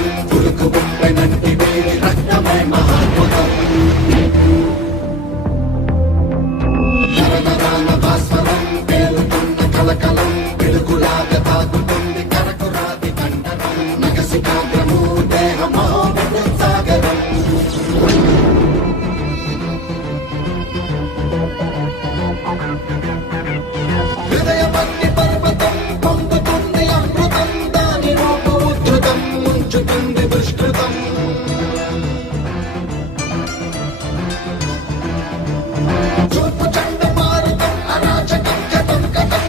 శాశ్వతం పులుకు గుంపెనంటి వేడి రక్తమే మహాద్భుతం నరనరాల భాస్వరం పేలుతున్న కలకలం వెలుగులాగా తాకుతుంది కరకురాతి కండరం నగసికాగ్రము దేహమో సాగరం హృదయమగ్ని పర్వతం పొంగుతుంది అమృతం దాని రూపు ఉద్ధృతం ముంచుతుంది